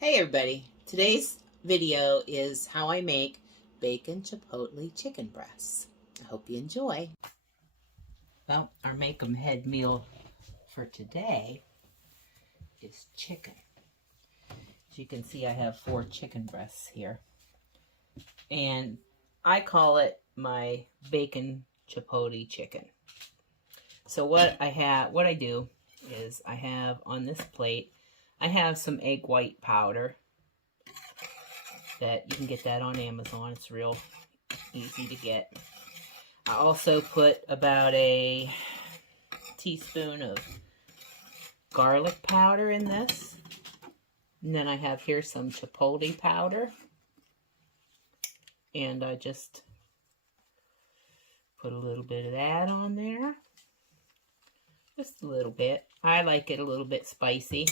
Hey everybody, today's video is how I make bacon chipotle chicken breasts. I hope you enjoy. Well, our make 'em head meal for today is chicken. As you can see, I have 4 chicken breasts here. And I call it my bacon chipotle chicken. So what I do is I have on this plate, I have some egg white powder that you can get that on Amazon. It's real easy to get. I also put about a teaspoon of garlic powder in this. And then I have here some chipotle powder. And I just put a little bit of that on there. Just a little bit. I like it a little bit spicy.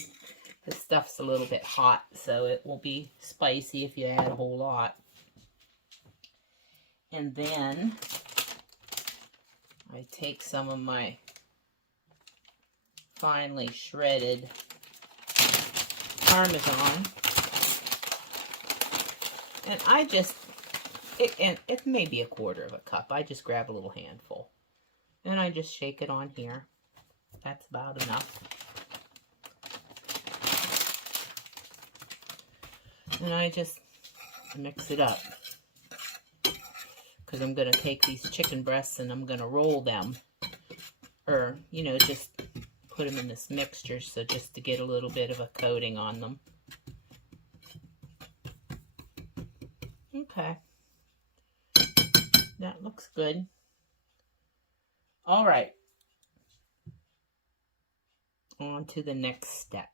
This stuff's a little bit hot, so it will be spicy if you add a whole lot. And then I take some of my finely shredded Parmesan, and it may be a quarter of a cup. I just grab a little handful, and I just shake it on here. That's about enough. And I just mix it up, because I'm going to take these chicken breasts and I'm going to roll them, or, you know, just put them in this mixture, so just to get a little bit of a coating on them. Okay. That looks good. All right. On to the next step.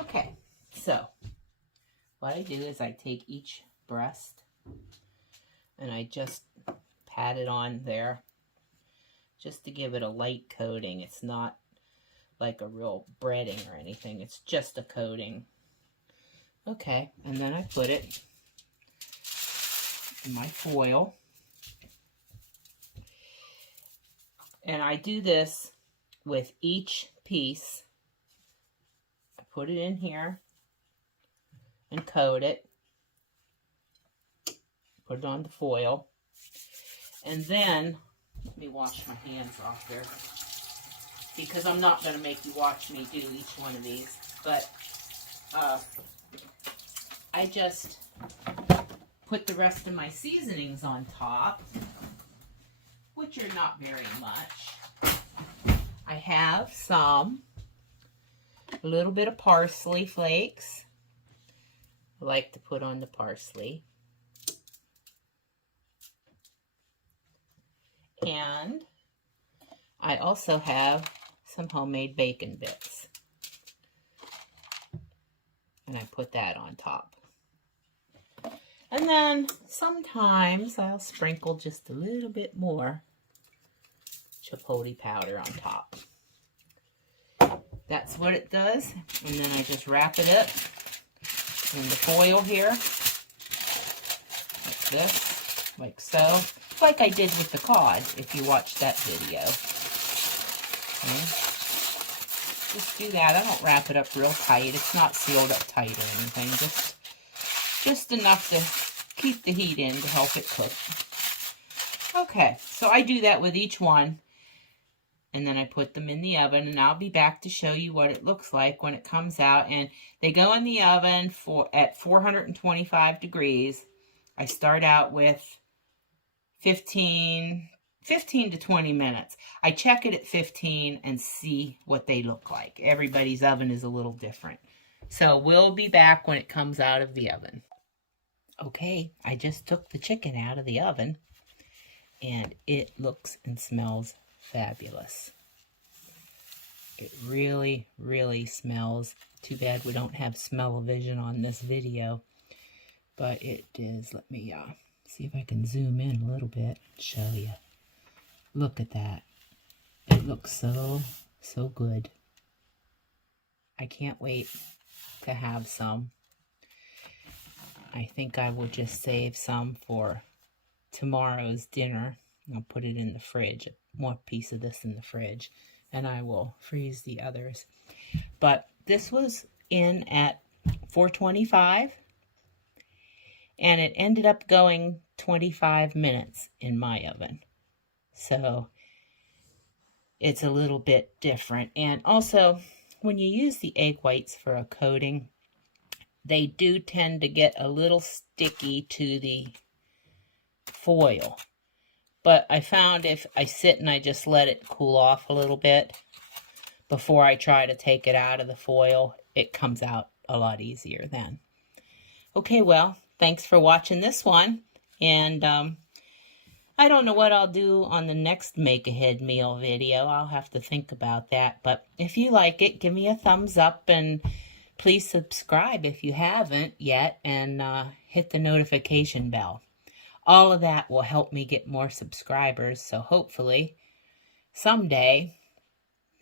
Okay, so what I do is I take each breast and I just pat it on there just to give it a light coating. It's not like a real breading or anything. It's just a coating. Okay, and then I put it in my foil. And I do this with each piece. I put it in here and coat it. Put it on the foil. And then, let me wash my hands off there, because I'm not going to make you watch me do each one of these. But I just put the rest of my seasonings on top, which are not very much. I have a little bit of parsley flakes. I like to put on the parsley. And I also have some homemade bacon bits. And I put that on top. And then sometimes I'll sprinkle just a little bit more chipotle powder on top. That's what it does. And then I just wrap it up in the foil here, like this, like so, like I did with the cod, if you watched that video. Okay. Just do that. I don't wrap it up real tight. It's not sealed up tight or anything. Just enough to keep the heat in to help it cook. Okay, so I do that with each one. And then I put them in the oven, and I'll be back to show you what it looks like when it comes out. And they go in the oven at 425 degrees. I start out with 15 to 20 minutes. I check it at 15 and see what they look like. Everybody's oven is a little different. So we'll be back when it comes out of the oven. Okay, I just took the chicken out of the oven, and it looks and smells fabulous. It really, really smells. Too bad we don't have smell-o-vision on this video, but it is. Let me see if I can zoom in a little bit and show you. Look at that. It looks so, so good. I can't wait to have some. I think I will just save some for tomorrow's dinner. I'll put it in the fridge, one piece of this in the fridge, and I will freeze the others. But this was in at 425, and it ended up going 25 minutes in my oven. So it's a little bit different. And also, when you use the egg whites for a coating, they do tend to get a little sticky to the foil. But I found if I sit and I just let it cool off a little bit before I try to take it out of the foil, it comes out a lot easier then. Okay, well, thanks for watching this one. And I don't know what I'll do on the next make-ahead meal video. I'll have to think about that. But if you like it, give me a thumbs up, and please subscribe if you haven't yet, and hit the notification bell. All of that will help me get more subscribers, so hopefully someday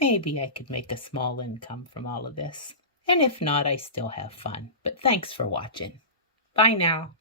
maybe I could make a small income from all of this. And if not, I still have fun. But thanks for watching. Bye now.